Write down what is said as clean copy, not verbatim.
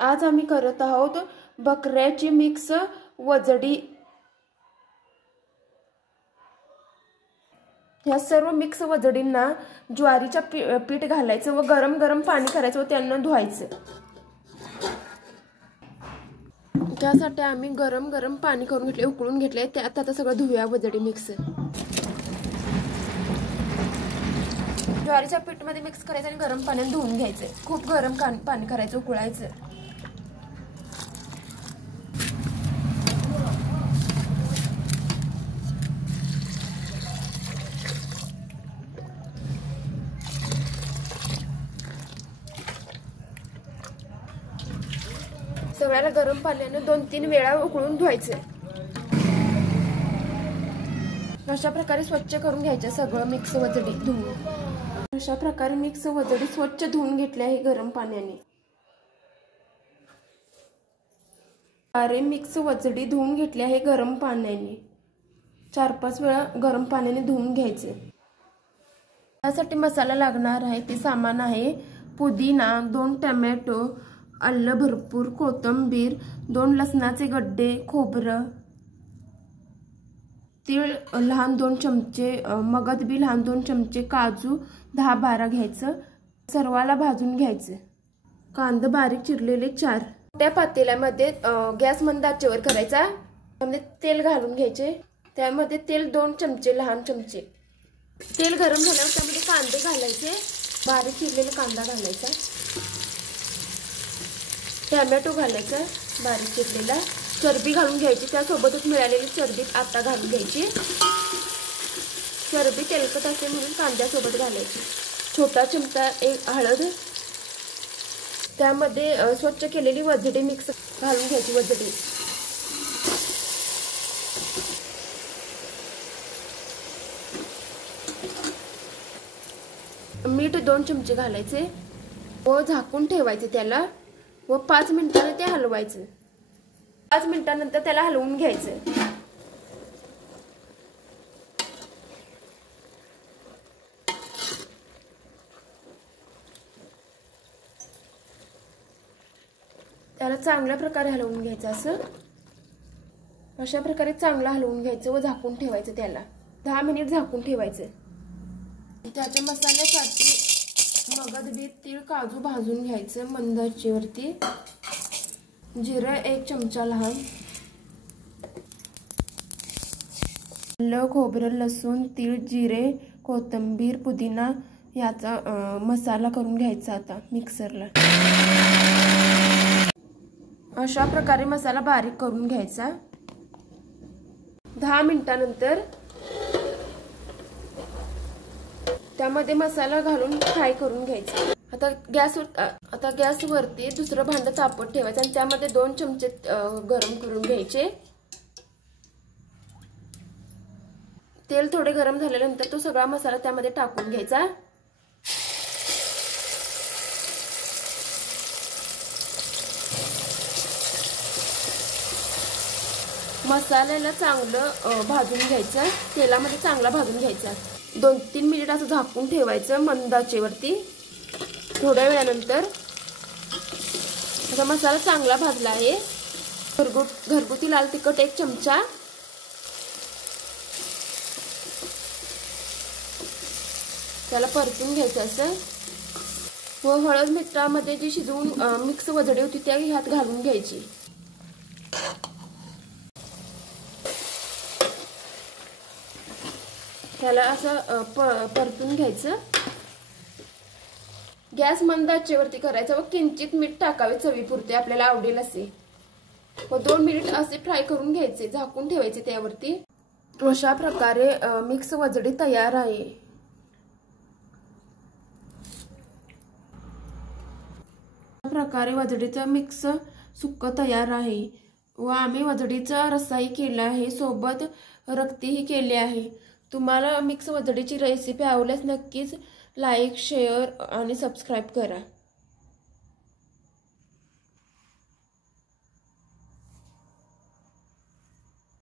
आज आम्ही करत आहोत बकऱ्याची मिक्स वजडी। या सर्व मिक्स वजडींना ज्वारीचा पीठ घालायचं व गरम गरम पाणी करायचं व त्यांना धुवायचं। त्यासाठी आम्ही गरम गरम पाणी करून घेतले, उकळून घेतले। त्यात आता सगळं धुया वजडी मिक्स। ज्वारीच्या पीठ मध्ये मिक्स करायचं आणि गरम पाण्याने धुवून घ्यायचं। खूप गरम पाणी करायचं, उकळायचं। सगळ्याला गरम पाण्याने 2-3 वेळा उकळून धुवायचं। अशा प्रकारे स्वच्छ करून घ्यायचं सगळं मिक्स वजडी धुवून। अशा प्रकारे मिक्स वजडी स्वच्छ धुवून घेतले आहे गरम पाण्याने। अरे मिक्स वजडी धुवून घेतले आहे गरम पाण्याने। 4-5 वेळा गरम पाण्याने धुवून घ्यायचे। त्यासाठी मसाला लागणार आहे ते सामान आहे पुदिना, 2 टोमॅटो, आलं भरपूर, कोथिंबीर, 2 लसणाचे गड्डे, खोबरं, तीळ लहान 2 चमचे, मगज बी लहान 2 चमचे, काजू 10-12 घ्यायचं। सर्वाला भाजून घ्यायचं। कांदा बारीक चिरलेले 4। त्या पातेल्यामध्ये गॅस मंद आचेवर करायचा। त्यामध्ये तेल घालून घ्यायचे। त्यामध्ये तेल 2 चमचे लहान चमचे। तेल गरम झाल्यावर त्यामध्ये कांदे घालायचे, बारीक चिरलेला कांदा घालायचा, टोमॅटो घालायचा बारीक चिरलेला, चरबी घालून घ्यायची। त्यासोबतच मिळालेली चरबी आता घालून घ्यायची। चरबी तेलकट असते म्हणून कांद्यासोबत घालायची। छोटा चमचा हळद, त्यामध्ये स्वच्छ केलेली वजडी मिक्स घालून घ्यायची वजडी। मीठ 2 चमचे घालायचे व झाकून ठेवायचे त्याला व 5 मिनिटांनी ते हलवायचं। 5 मिनिटांनंतर त्याला हलवून घ्यायचं। त्याला चांगल्या प्रकारे हलवून घ्यायचं। असं अशा प्रकारे चांगलं हलवून घ्यायचं व झाकून ठेवायचं। त्याला 10 मिनिट झाकून ठेवायचं। त्याच्या मसाल्यासाठी मगज बी, तीळ, काजू भाजून घ्यायचं मंद आचेवरती। जिरं 1 चमचा लहान, आलं, खोबरं, लसूण, तीळ, जिरे, कोथिंबीर, पुदिना याचा मसाला करून घ्यायचा आता मिक्सरला। अशा प्रकारे मसाला बारीक करून घ्यायचा। 10 मिनिटांनंतर त्यामध्ये मसाला घालून फ्राय करून घ्यायचा। आता गॅसवरती दुसरं भांडं तापत ठेवायचं आणि त्यामध्ये 2 चमचे गरम करून घ्यायचे। तेल थोडे गरम झाल्यानंतर तो सगळा मसाला त्यामध्ये टाकून घ्यायचा। मसाल्याला चांगलं भाजून घ्यायचं, तेलामध्ये चांगला भाजून घ्यायचा। 2-3 मिनिट असं झाकून ठेवायचं मंद आचेवरती। थोड्या वेळानंतर आता मसाला चांगला भाजला आहे। घरगुती लाल तिखट 1 चमचा, त्याला परतून घ्यायचं असं व हळद मिठामध्ये जी शिजवून मिक्स वजडी होती त्या ह्यात घालून घ्यायची। त्याला असं परतून घ्यायचं। गॅस मंद आचेवरती करायचा व किंचित मीठ टाकावे चवीपुरते आपल्याला आवडेल असे व 2 मिनिट असे फ्राय करून घ्यायचे, झाकून ठेवायचे त्यावरती। अशा प्रकारे मिक्स वजडी तयार आहे। अशा प्रकारे वजडीचं मिक्स सुक्क तयार आहे व आम्ही वजडीचा रस्साही केला आहे, सोबत रक्तीही केली आहे। तुम्हाला मिक्स वजडीची रेसिपी आवडल्यास नक्कीच लाईक, शेअर आणि सबस्क्राईब करा।